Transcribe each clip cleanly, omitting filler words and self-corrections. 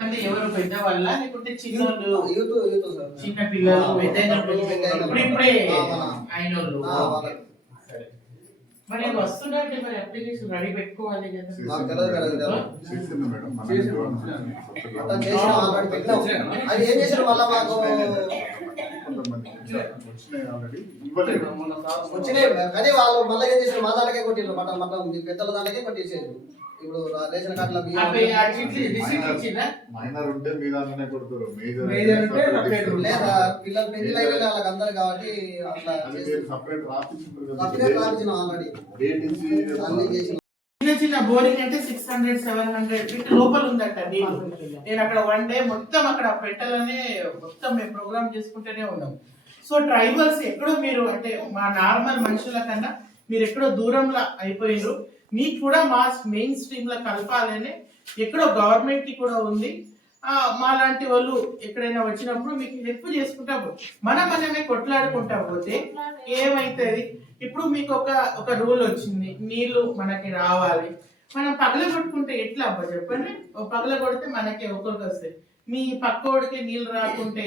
అంటే ఎవరు పెద్దవాళ్ళ లేకుంటే చిన్నోళ్ళు చిన్న పిల్లలు ఇప్పుడిప్పుడే అయినోళ్ళు. మరి వస్తుందంటే మరి అప్లికేషన్ రెడీ పెట్టుకోవాలి కదా. వచ్చినాయి కానీ వాళ్ళు మళ్ళీ ఏం చేశారు, మా దానికే కొట్టిండ్రు, మొత్తం మీ పెద్దల దానికే కొట్టేసారు. ఇప్పుడు రేషన్ కార్డుల మైనర్ ఉంటే మీ దాంట్లోనే కొడుతారు, లేదా పిల్లలు పెళ్లి అయిన వాళ్ళకి అందరు కాబట్టి అట్లా సపరేట్ రాపించిన ఆల్రెడీ అన్ని చేసిన. చిన్న చిన్న బోరింగ్ అంటే 600-700 ఫీట్ లోపల ఉందట నీళ్ళు. నేను అక్కడ వన్ డే మొత్తం అక్కడ పెట్టాలనే మొత్తం మేము ప్రోగ్రామ్ చేసుకుంటూనే ఉన్నాం. సో ట్రైబల్స్ ఎక్కడో మీరు అంటే మా నార్మల్ మనుషుల కన్నా మీరు ఎక్కడో దూరంలో అయిపోయినారు. మీకు కూడా మా మెయిన్ స్ట్రీమ్ లో కలపాలని ఎక్కడో గవర్నమెంట్ కి కూడా ఉంది. మా లాంటి వాళ్ళు ఎక్కడైనా వచ్చినప్పుడు మీకు హెల్ప్ చేసుకుంటాము. మనమే కొట్లాడుకుంటా పోతే ఏమైతుంది? ఇప్పుడు మీకు ఒక రూల్ వచ్చింది, నీళ్లు మనకి రావాలి. మనం పగలగొట్టుకుంటే ఎట్లా అబ్బా చెప్పండి? పగలగొడితే మనకి ఒకరికి వస్తాయి, మీ పక్కోడికి నీళ్ళు రాకుంటే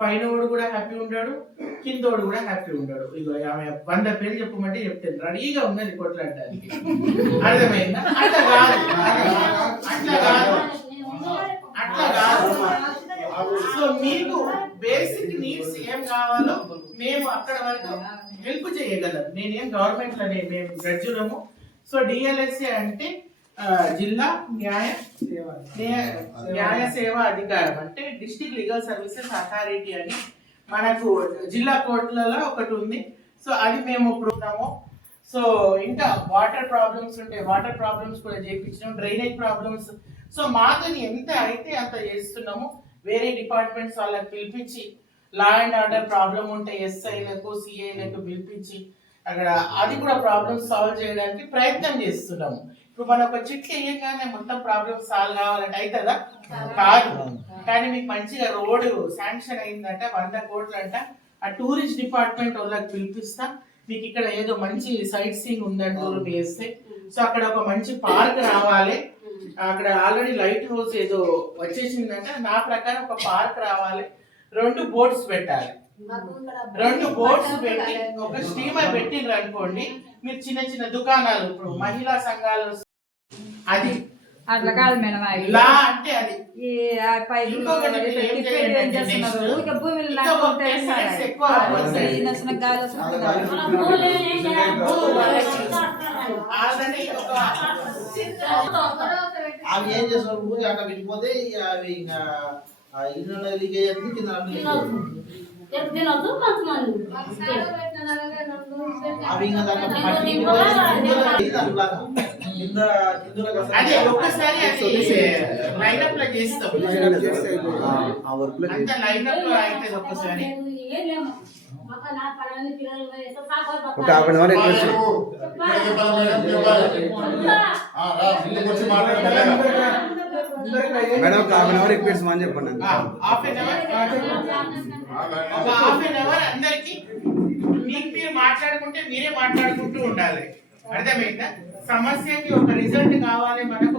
పైనోడు కూడా హ్యాపీ ఉంటాడు, కిందోడు కూడా హ్యాపీ ఉంటాడు. ఇగో ఆమె 100 పేర్లు చెప్పమంటే చెప్తాను, రెడీగా ఉన్నది కొట్లాడడానికి. అర్థమైందా? అట్లా కాదు, అట్లా కాదు, అట్లా కాదు. సో మీకు బేసిక్ నీడ్స్ ఏం కావాలో మేము అక్కడ వరకు హెల్ప్ చేయగలం. నేనేం గవర్నమెంట్ లో మేము గడ్జులము. సో డిఎల్ఎస్ఏ అంటే జిల్లా న్యాయ సేవా అధికారం, అంటే డిస్ట్రిక్ట్ లీగల్ సర్వీసెస్ అథారిటీ అని మనకు జిల్లా కోర్టులలో ఒకటి ఉంది. సో అది మేము ఇప్పుడు ఉన్నాము. సో ఇంకా వాటర్ ప్రాబ్లమ్స్ ఉంటే వాటర్ ప్రాబ్లమ్స్ కూడా చేయించినాము, డ్రైనేజ్ ప్రాబ్లమ్స్. సో మాతోని ఎంత అయితే అంత చేస్తున్నాము. వేరే డిపార్ట్మెంట్స్ వాళ్ళకి పిలిపించి లా అండ్ ఆర్డర్ ప్రాబ్లం ఉంటే ఎస్ఐలకు సిఐలకు పిలిపించి అక్కడ అది కూడా ప్రాబ్లమ్స్ సాల్వ్ చేయడానికి ప్రయత్నం చేస్తున్నాము. ఇప్పుడు మనం ఒక చిట్లు వేయగానే మొత్తం ప్రాబ్లమ్ సాల్వ్ కావాలంటే అవుతుందా? కాదు. కానీ మీకు మంచిగా రోడ్డు శాంక్షన్ అయిందంట 100 కోట్లు అంట. ఆ టూరిస్ట్ డిపార్ట్మెంట్ వాళ్ళకి పిలిపిస్తా. మీకు ఇక్కడ ఏదో మంచి సైట్ సీయింగ్ ఉందంటూ వేస్తే, సో అక్కడ ఒక మంచి పార్క్ రావాలి. అక్కడ ఆల్రెడీ లైట్ హౌస్ ఏదో వచ్చేసిందంట. నా ప్రకారం ఒక పార్క్ రావాలి, 2 బోట్స్ పెట్టాలి. 2 బోట్స్ పెట్టి ఒక స్టీమర్ పెట్టిండ్రు అనుకోండి, మీరు చిన్న చిన్న దుకాణాలు ఇప్పుడు మహిళా సంఘాలు అది అట్లా కాదు మేడం. లా అంటే అది అవి ఏం చేస్తున్నారు, ఊరి అట్లా పెట్టిపోతే అవి ఇంకా ఇల్లు లీకేజ్ కింద అవి ఇంకా అదే ఒక్కసారి లైనప్ లో చేస్తాం. అంత లైనప్ లో అయితే ఒక్కసారి ఒక హాఫ్ అన్ అవర్ మేడం, ఒక హాఫ్ అన్ అవర్ రిక్వెస్ట్ అని చెప్పండి. హాఫ్ అన్ అవర్ అందరికి మీరు మాట్లాడుకుంటే మీరే మాట్లాడుకుంటూ ఉండాలి. అర్థమైందా? సమస్యకి ఒక రిజల్ట్ కావాలి మనకు.